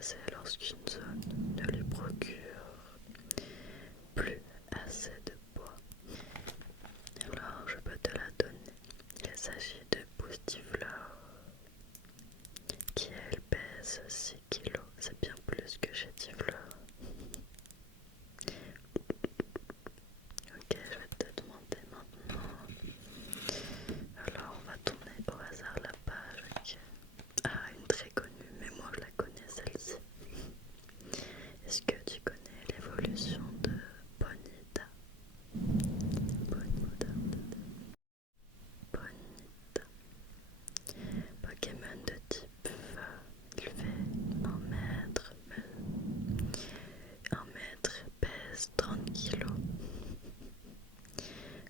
passer lorsqu'une zone ne lui procure plus assez de poids. Alors je peux te la donner. Il s'agit de Boostifleur qui elle pèse 6 kilos. C'est bien plus que chez Tifleur. Ok, je vais te demander maintenant. Alors on va tourner au hasard la page. Ok. Ah, une très connue, mais moi je la connais celle-ci. Est-ce que tu connais l'évolution de Ponyta? Ponyta. Ponyta. Pokémon de type feu. Il fait 1 mètre. 1 mètre pèse 30 kilos.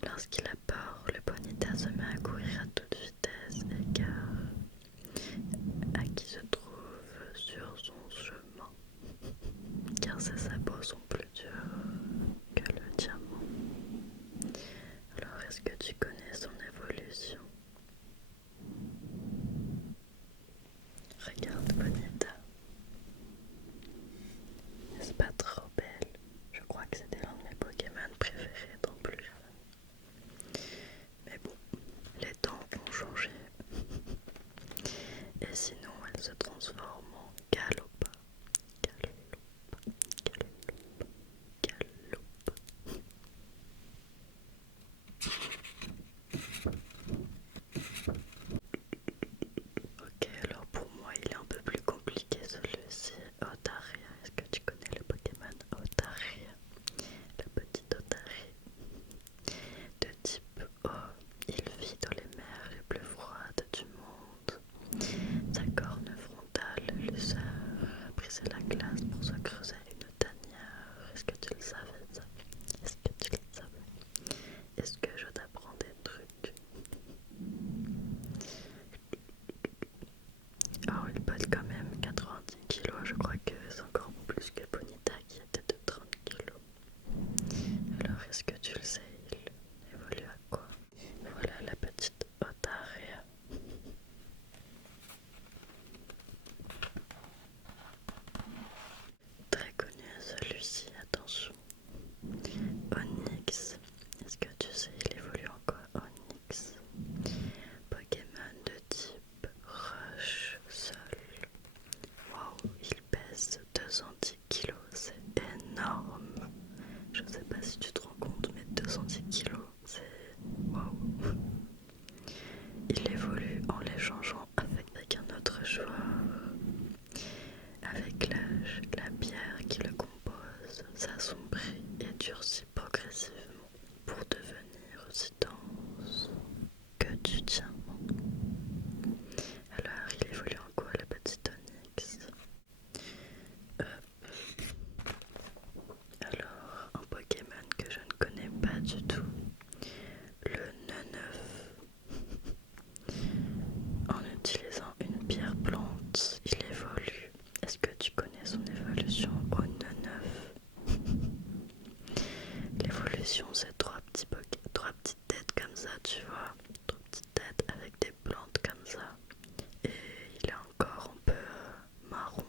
Lorsqu'il a peur, le Ponyta se met à courir à toute vitesse et gare à qui se trouve sur son chemin, car ses sabots sont plus durs que le diamant. Alors, est-ce que tu connais son évolution? Regarde Bonita. N'est-ce pas trop belle? Je crois que c'était l'un de mes Pokémon préférés dans plus jeune. Mais bon, les temps ont changé. Et sinon, elle se transforme en Galopa. Galopa, Galopa, Galopa. Ok, alors pour moi, il est un peu plus compliqué celui-ci. Otaria, est-ce que tu connais le Pokémon Otaria? Le petit Otaria de type eau. Il vit dans les mers les plus froides du monde. Sa corne frontale lui sert à briser la glace pour se creuser une tanière. Est-ce que tu le savais ça? Est-ce que tu le savais? Est-ce que je t'apprends des trucs? Oh, il pèse quand même 90 kilos. Je crois que c'est encore plus que Bonita qui était de 30 kilos. Alors, est-ce que tu le sais? Il évolue à quoi? Voilà la petite Otaria. Très connu celui-ci, attention. Onix. Est-ce que tu sais, il évolue en quoi? Onix. Pokémon de type Rush Sol. Waouh, il pèse 210 kilos, c'est énorme. Je sais pas si tu te rends compte, mais 210 kilos, c'est waouh. Il évolue en l'échangeant avec un autre joueur. Avec l'âge, la pierre qui le compose s'assombrit et durcit progressivement pour devenir aussi dense que du diamant. Alors, il évolue en quoi le petit Onix? Alors, un Pokémon que je ne connais pas du tout, le Neneuf. En utilisant une pierre plante, il évolue. Est-ce que tu connais son évolution au Neneuf? L'évolution, c'est trois petites têtes comme ça, tu vois. Trois petites têtes avec des plantes comme ça. Et il est encore un peu marron.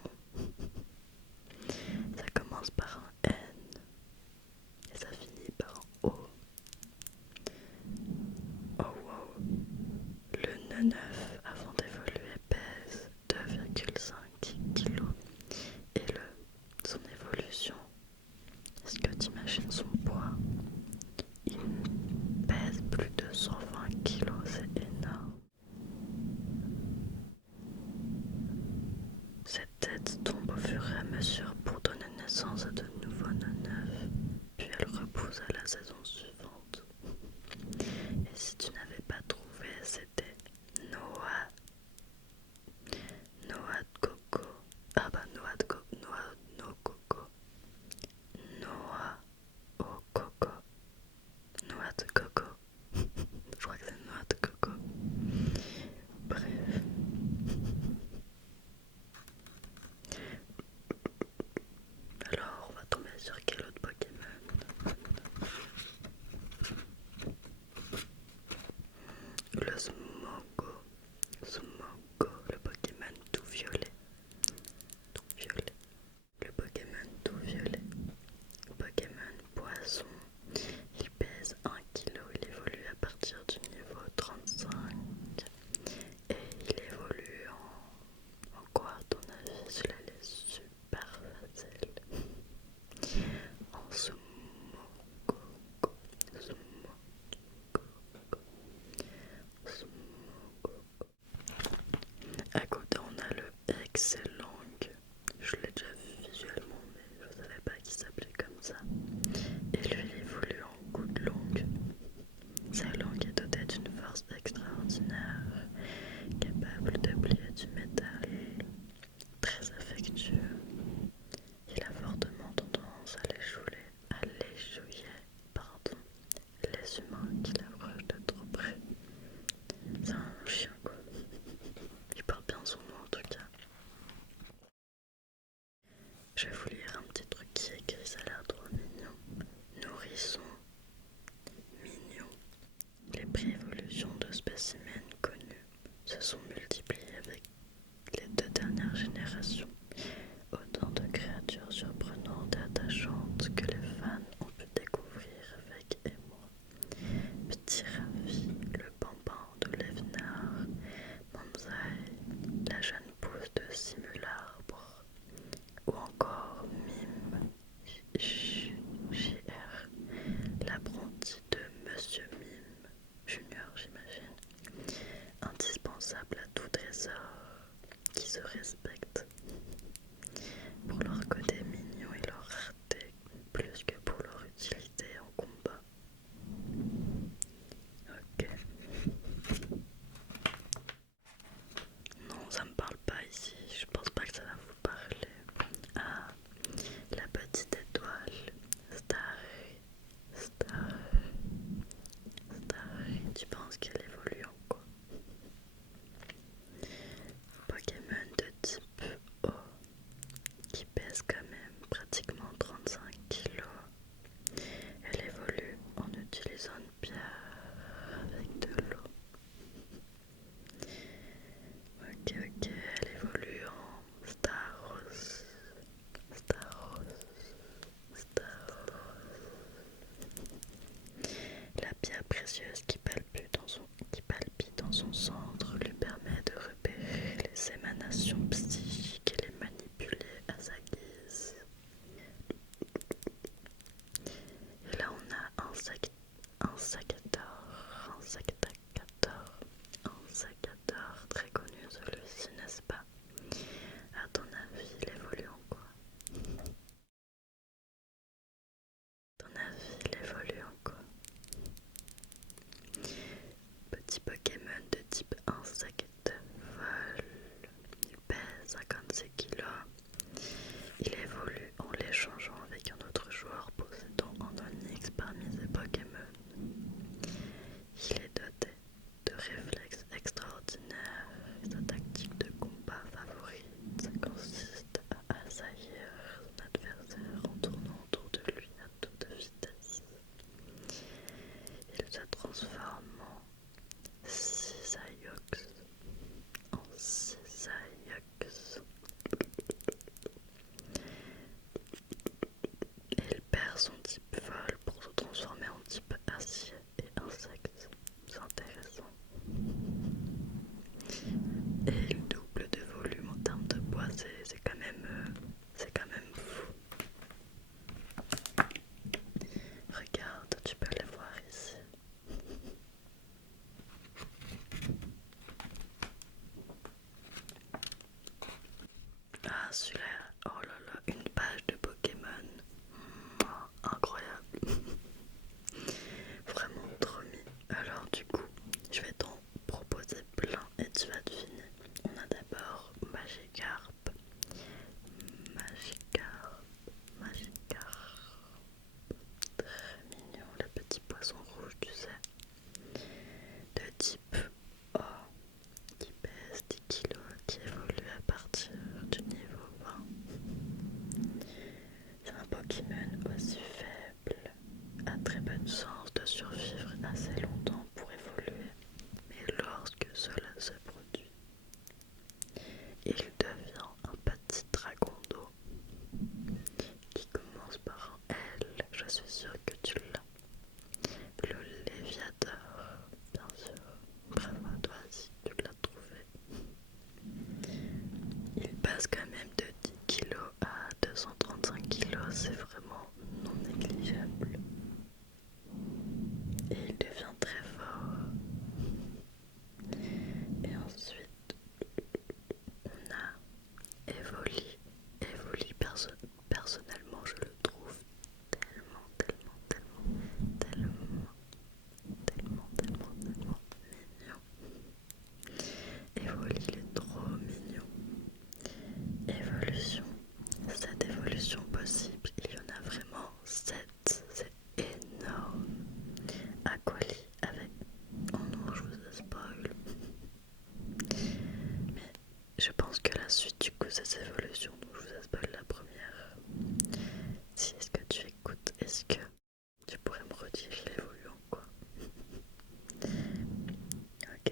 Ça commence par un N et ça finit par un O. Oh wow. Le Neneuf, avant d'évoluer, pèse 2,5 kg. Et son évolution, est-ce que tu imagines son poids? Il pèse plus de 120 kg, c'est énorme. Cette tête tombe au fur et à mesure pour donner naissance à de nouveaux Neneufs, puis elle repousse à la saison suivante. Et si tu n'avais pas trouvé, c'était No spécimens connus se sont multipliés avec les 2 dernières générations. Autant de créatures surprenantes et attachantes que les fans ont pu découvrir avec émoi. Petit Ravi, le bambin de Lévenard, Manzai, la jeune pousse de Simularbre, ou encore Mime JR, l'apprenti de Monsieur Mime Junior, j'imagine, indispensable à tout trésor qui se respecte pour leur côté mignon et leur rareté, plus que pour leur utilité en combat. Ok. Non, ça me parle pas ici, je pense pas que ça va vous parler. Ah, la petite étoile, Starry, Starry, Starry, tu penses qu'elle évolue en quoi? Pokémon de type O, qui pèse quand même pratiquement 35 kilos. Elle évolue en utilisant une pierre avec de l'eau. Ok, elle évolue en Staros, Staros, Staros. La pierre précieuse qui palpite dans son centre lui permet de repérer les émanations psychiques et les manipuler à sa guise. Et là on a un Insectator, très connu celui-ci, n'est-ce pas? À ton avis, il évolue en quoi? À ton avis, il évolue en quoi? Petit Pokémon de type insecte, vol, il pèse 56 kg. Il évolue en l'échangeant avec un autre joueur possédant un Onix parmi ses Pokémon. Il est doté de réflexes extraordinaires et sa tactique de combat favorite consiste à assaillir son adversaire en tournant autour de lui à toute vitesse. Il se transforme en Cisaillux. Il perd son type vol pour se transformer en type acier et insecte. C'est intéressant. Et il double de volume en termes de poids, c'est quand même fou. Regarde, tu peux le voir ici. Ah, celui-là, oh là là, une page de Pokémon. Incroyable. Vraiment trop mis. Alors du coup, je vais t'en proposer plein et tu vas deviner. On a d'abord Magikarp. Très mignon, le petit poisson rouge, tu sais. De type O, qui pèse 10 kilos, qui évolue à partir du niveau 20. C'est un Pokémon aussi faible, a très peu de chance de survivre assez longtemps pour évoluer, mais lorsque cela se produit, il devient un petit dragon d'eau qui commence par un L, je suis sûre que tu l'as. Le Léviateur, bien sûr. Bravo à toi si tu l'as trouvé. Il passe quand même de 10 kg à 235 kg, c'est vraiment non négligeable. Et il devient très fort. Et ensuite, on a Evoli. Evoli, personnellement, je le trouve tellement mignon. Evoli, il est trop mignon. Évolution. 7 évolutions possibles, il y en a vraiment 7, c'est énorme. Aquali avec... Oh non, je vous spoil. Mais je pense que la suite du coup c'est ces évolutions, donc je vous spoil la première. Si est-ce que tu écoutes, est-ce que tu pourrais me redire il évolue en quoi? Ok,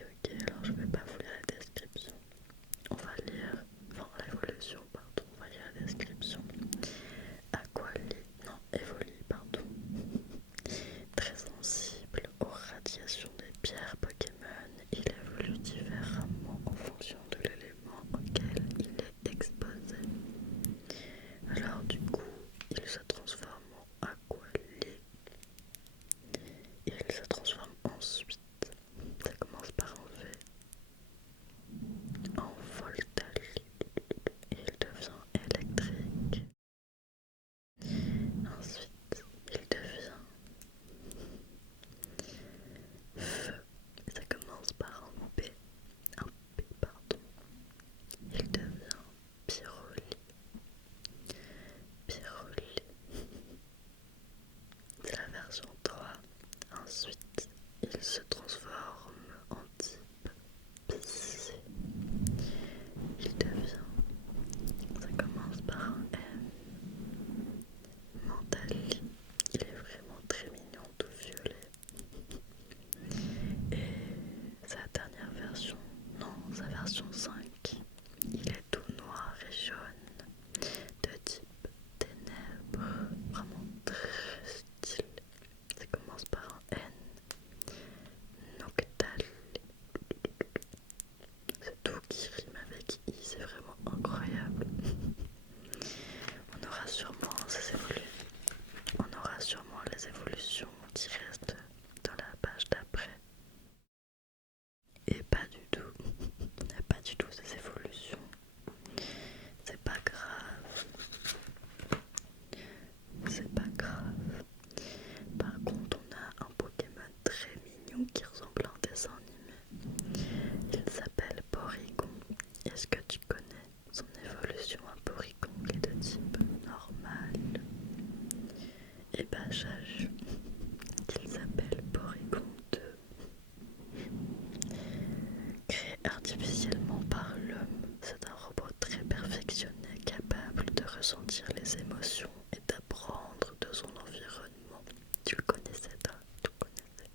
Créé artificiellement par l'homme, c'est un robot très perfectionné, capable de ressentir les émotions et d'apprendre de son environnement. Tu le connaissais, toi? Tu le connaissais?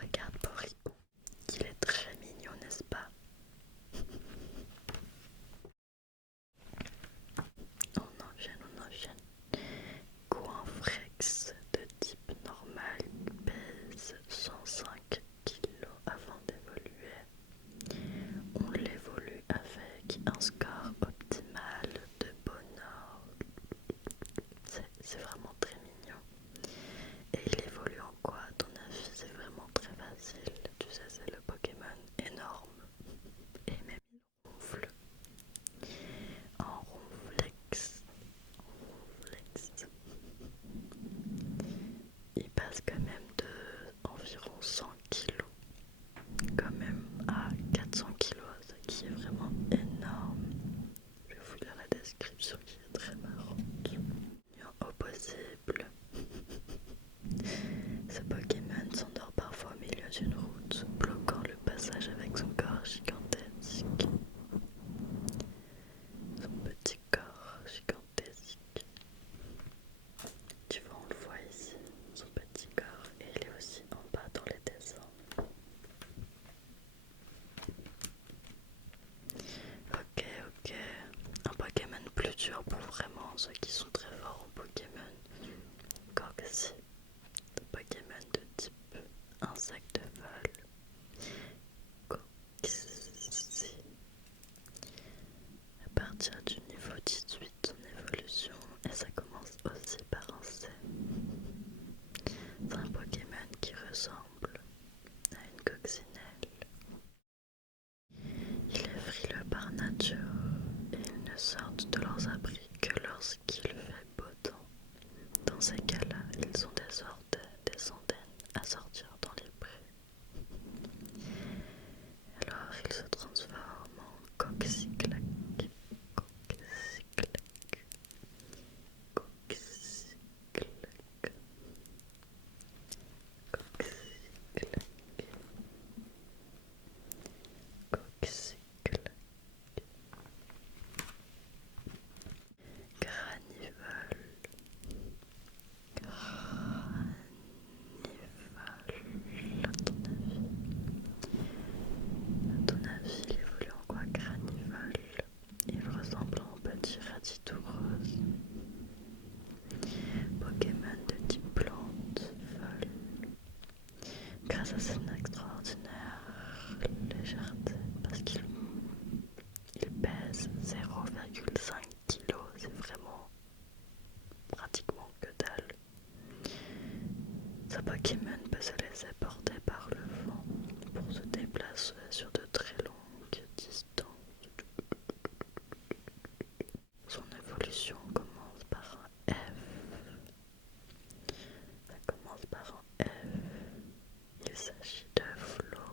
Regarde Borico, il est très mignon, n'est-ce pas? On enchaîne. Coinfrex de type normal pèse 105 kg avant d'évoluer. On l'évolue avec un score optimal de bonheur. C'est vraiment très mignon. Et il évolue en quoi à ton avis? C'est vraiment très facile. Tu sais, c'est le Pokémon énorme. Et même il ronfle. En ronflex. Il passe quand même de environ 100 kilos quand même à 400 kilos, ce qui est vraiment énorme. Je vais vous lire la description qui est très marrante. Au possible, ce Pokémon s'endort parfois au milieu d'une route, bloquant le passage avec son corps gigantesque. Son petit corps gigantesque. Tu vois, on le voit ici, son petit corps, et il est aussi en bas dans les dessins. Ok. Un Pokémon plus dur pour vraiment ceux qui sont très forts en Pokémon. Corksi, Pokémon de type insecte vol. Corksi. À partir du niveau 18, son évolution, et ça commence aussi par un C. C'est un Pokémon qui ressemble à une coccinelle. Il est frileux par nature et ils ne sortent de leurs abris que lorsqu'il fait beau temps. Dans ces cas-là, ils sont des centaines à sortir dans les prés. Alors ils se transforment en Coxyclac, Coxyclac, Coxyclac, Coxyclac, Coxyclac. Granivole, à ton avis, il évolue en quoi Granivole? Il ressemble à un petit raditou rose. Pokémon de type plante, folle. Grâce à son extraordinaire légèreté, parce qu'il pèse 0,5 kg, c'est vraiment pratiquement que dalle. Ce Pokémon peut se laisser porter par le vent pour se déplacer sur de très longues distances. Son évolution commence par un F. Ça commence par un F. Il s'agit de Flo.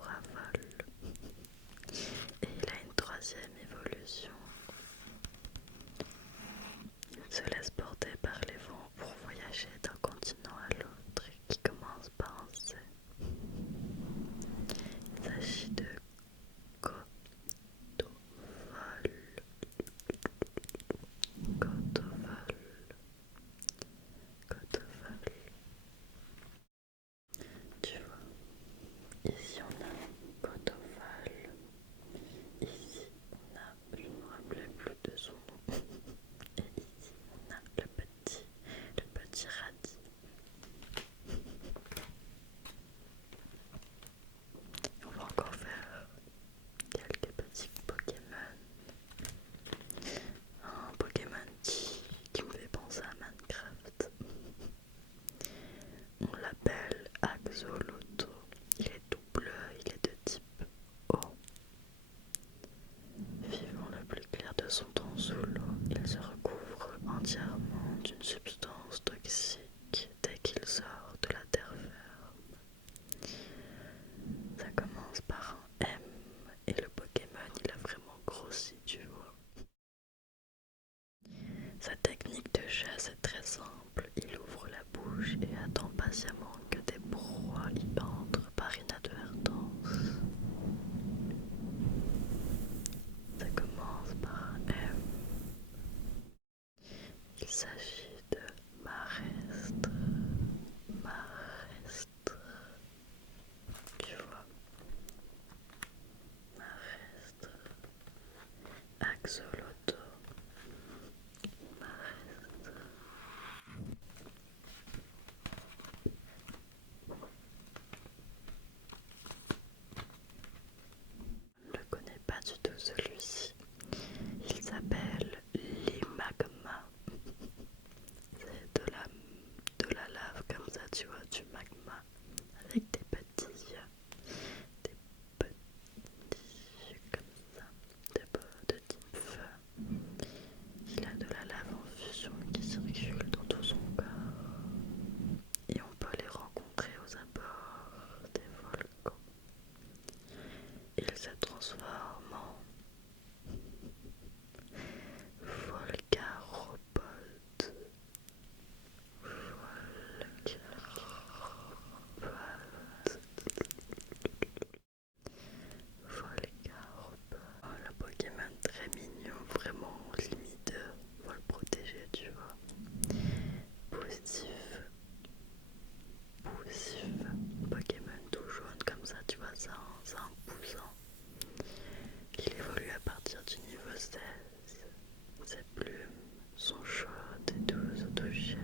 Ses plumes sont chaudes et douces au toucher.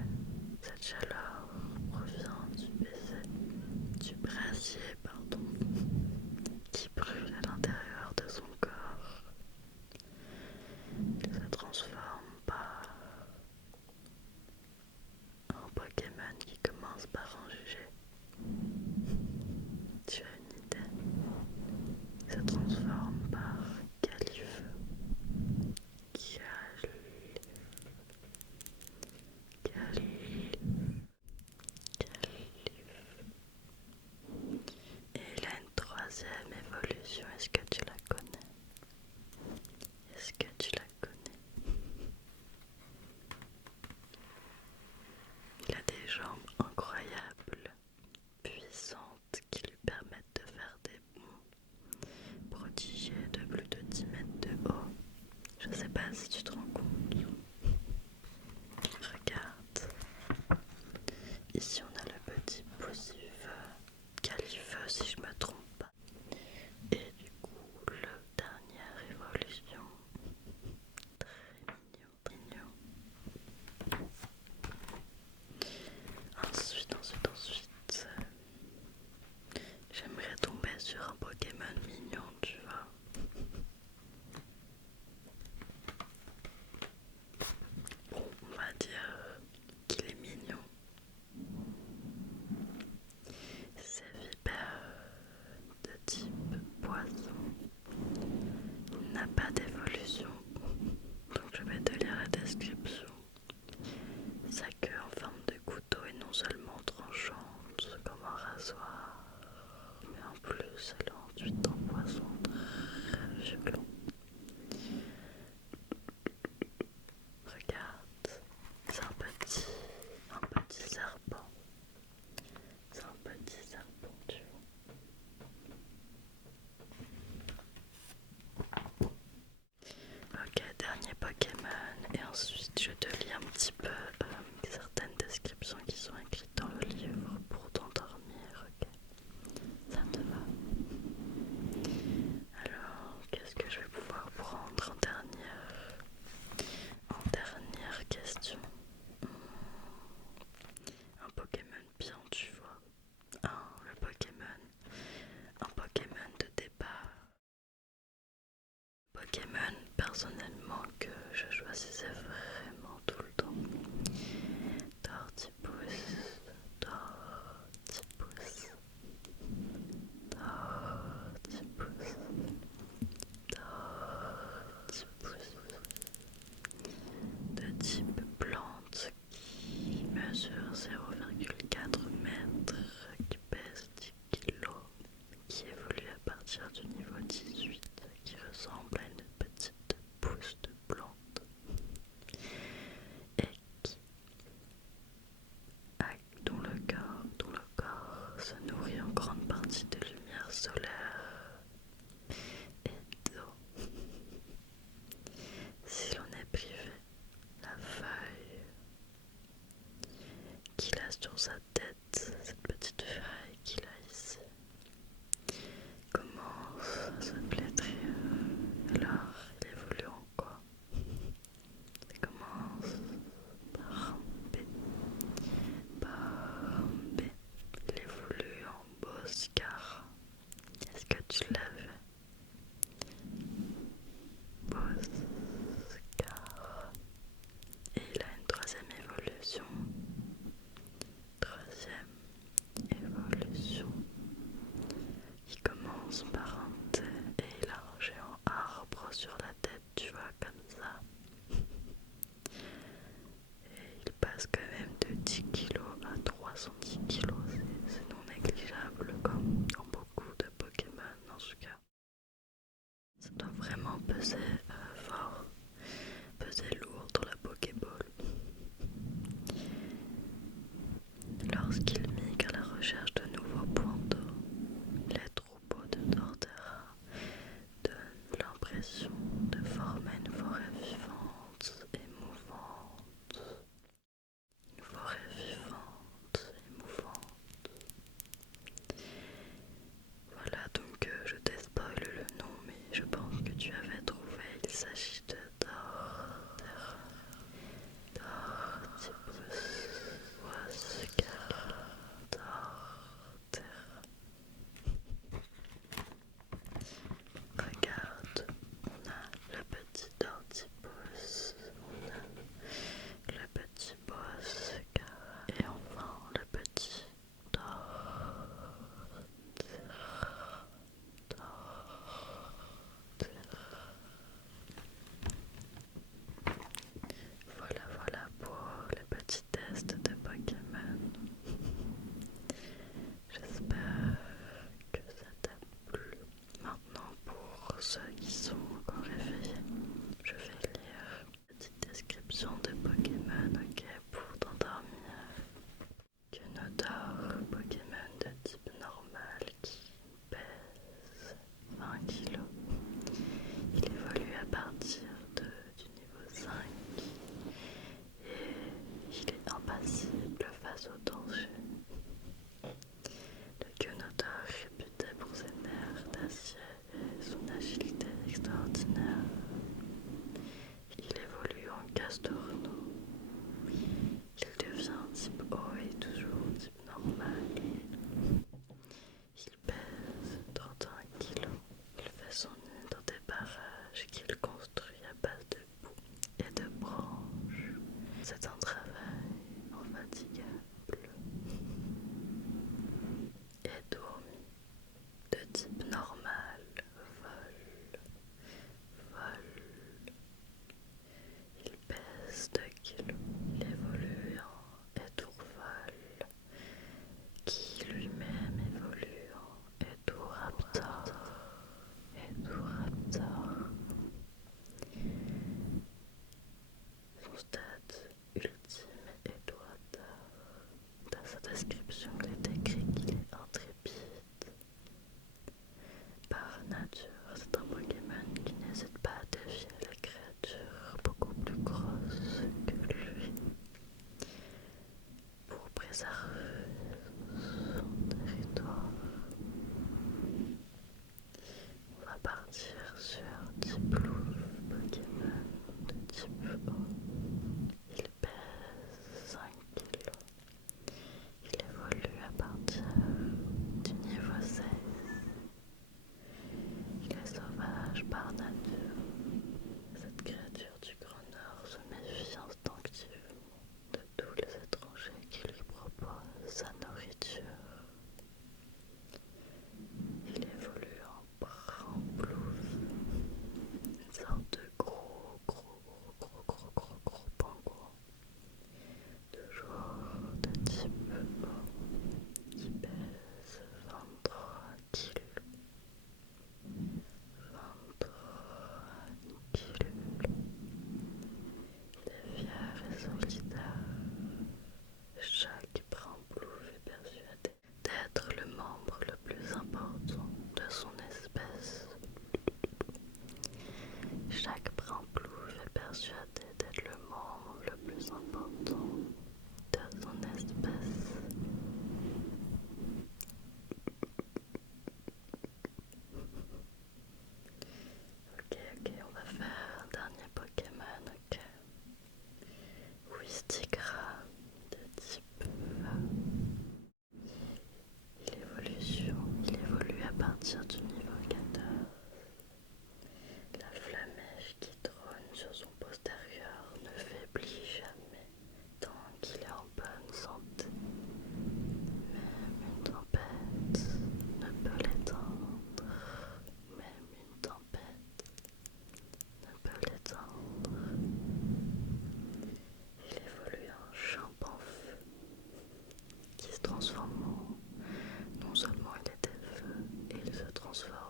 Cette chaleur provient du brasier, qui brûle à l'intérieur de son corps. Il se transforme par un Pokémon qui commence par en juger. Tu as une idée? Il se transforme par Galifeu. Et il a une troisième évolution. Est-ce que tu la connais? Est-ce que tu la connais? Il a des jambes incroyables, puissantes, qui lui permettent de faire des bonds prodigieux de plus de 10 mètres de haut. Je sais pas si tu te rends compte. Regarde. Ici on a le petit poussifeu, Galifeu si je me trompe pas. Et du coup, la dernière évolution. Très mignon, mignon. Ensuite, j'aimerais tomber sur un Pokémon mignon, tu vois. Bon, on va dire qu'il est mignon. C'est vipère de type poisson. Il n'a pas d'évolution. Donc je vais te lire la description. Sa queue en forme de couteau est non seulement tranchante comme un rasoir, mais en plus elle est enduite en poisson très violent. Regarde, c'est un petit serpent. C'est un petit serpent, tu vois. Ok, dernier Pokémon. Et ensuite, je te lis un petit peu certaines descriptions qui sont écrites dans le livre pour t'endormir. Ok, ça te va? Alors, qu'est-ce que je vais pouvoir prendre en dernière question? Un Pokémon bien, tu vois. Un Pokémon de départ. Pokémon, personnellement, que je choisissais vraiment tout le temps. Tortipousse, Tortipousse, Tortipousse, Tortipousse. De type plante qui mesure 0,4 mètres, qui pèse 10 kg, qui évolue à partir du niveau 18, qui ressemble à une petite pousse de plante et dont le corps se nourrit en grande partie de lumière solaire et d'eau. Si l'on est privé, la feuille qu'il a sur sa tête, cette petite feuille qu'il a ici, commence à se flétrir. Alors il évolue en quoi? Il commence par ramper, il évolue en Boscar. Est-ce que tu l'avais? Boscar. Et il a une troisième évolution. Il commence par un T et il a un géant arbre sur la tête, tu vois, comme ça. Et il passe quand même de 10 kg à 310 kg. C'est non négligeable comme dans beaucoup de Pokémon en tout cas. Ça doit vraiment peser fort, peser lourd dans la Pokéball. Lorsqu'il migre à la recherche de nouveaux points d'eau, les troupeaux de Torterra donnent l'impression de former une forêt vivante et mouvante. Une forêt vivante et mouvante. Voilà, donc je t'ai spoilé le nom, mais je pense que tu avais trouvé nature. C'est un Pokémon qui n'hésite pas à défier les créatures beaucoup plus grosses que lui pour préserver son territoire. On va partir sur Diplouf, Pokémon de type eau. Il pèse 5 kg. Il évolue à partir du niveau 16. Il est sauvage par nature. Cette créature du Grand Nord se méfie instinctivement de tous les étrangers qui lui proposent sa nourriture. Il évolue en Brambouf, une sorte de gros pangouin, toujours de type eau, qui pèse 23 kilos. 23 kilos. Il est fier et solitaire. Chaque Brambouf est persuadé d'être le membre le plus important de son espèce. Chaque Brambouf est persuadé d'être le membre le plus important de son espèce. Ok, on va faire un dernier Pokémon, ok. Wistikra de type feu. Il évolue à partir du niveau 14. La flamèche qui trône sur son postérieur ne faiblit jamais tant qu'il est en bonne santé. Même une tempête ne peut l'éteindre. Même une tempête ne peut l'éteindre. Il évolue en Champanfeu qui se transforme en... Non seulement il était feu, et il se transforme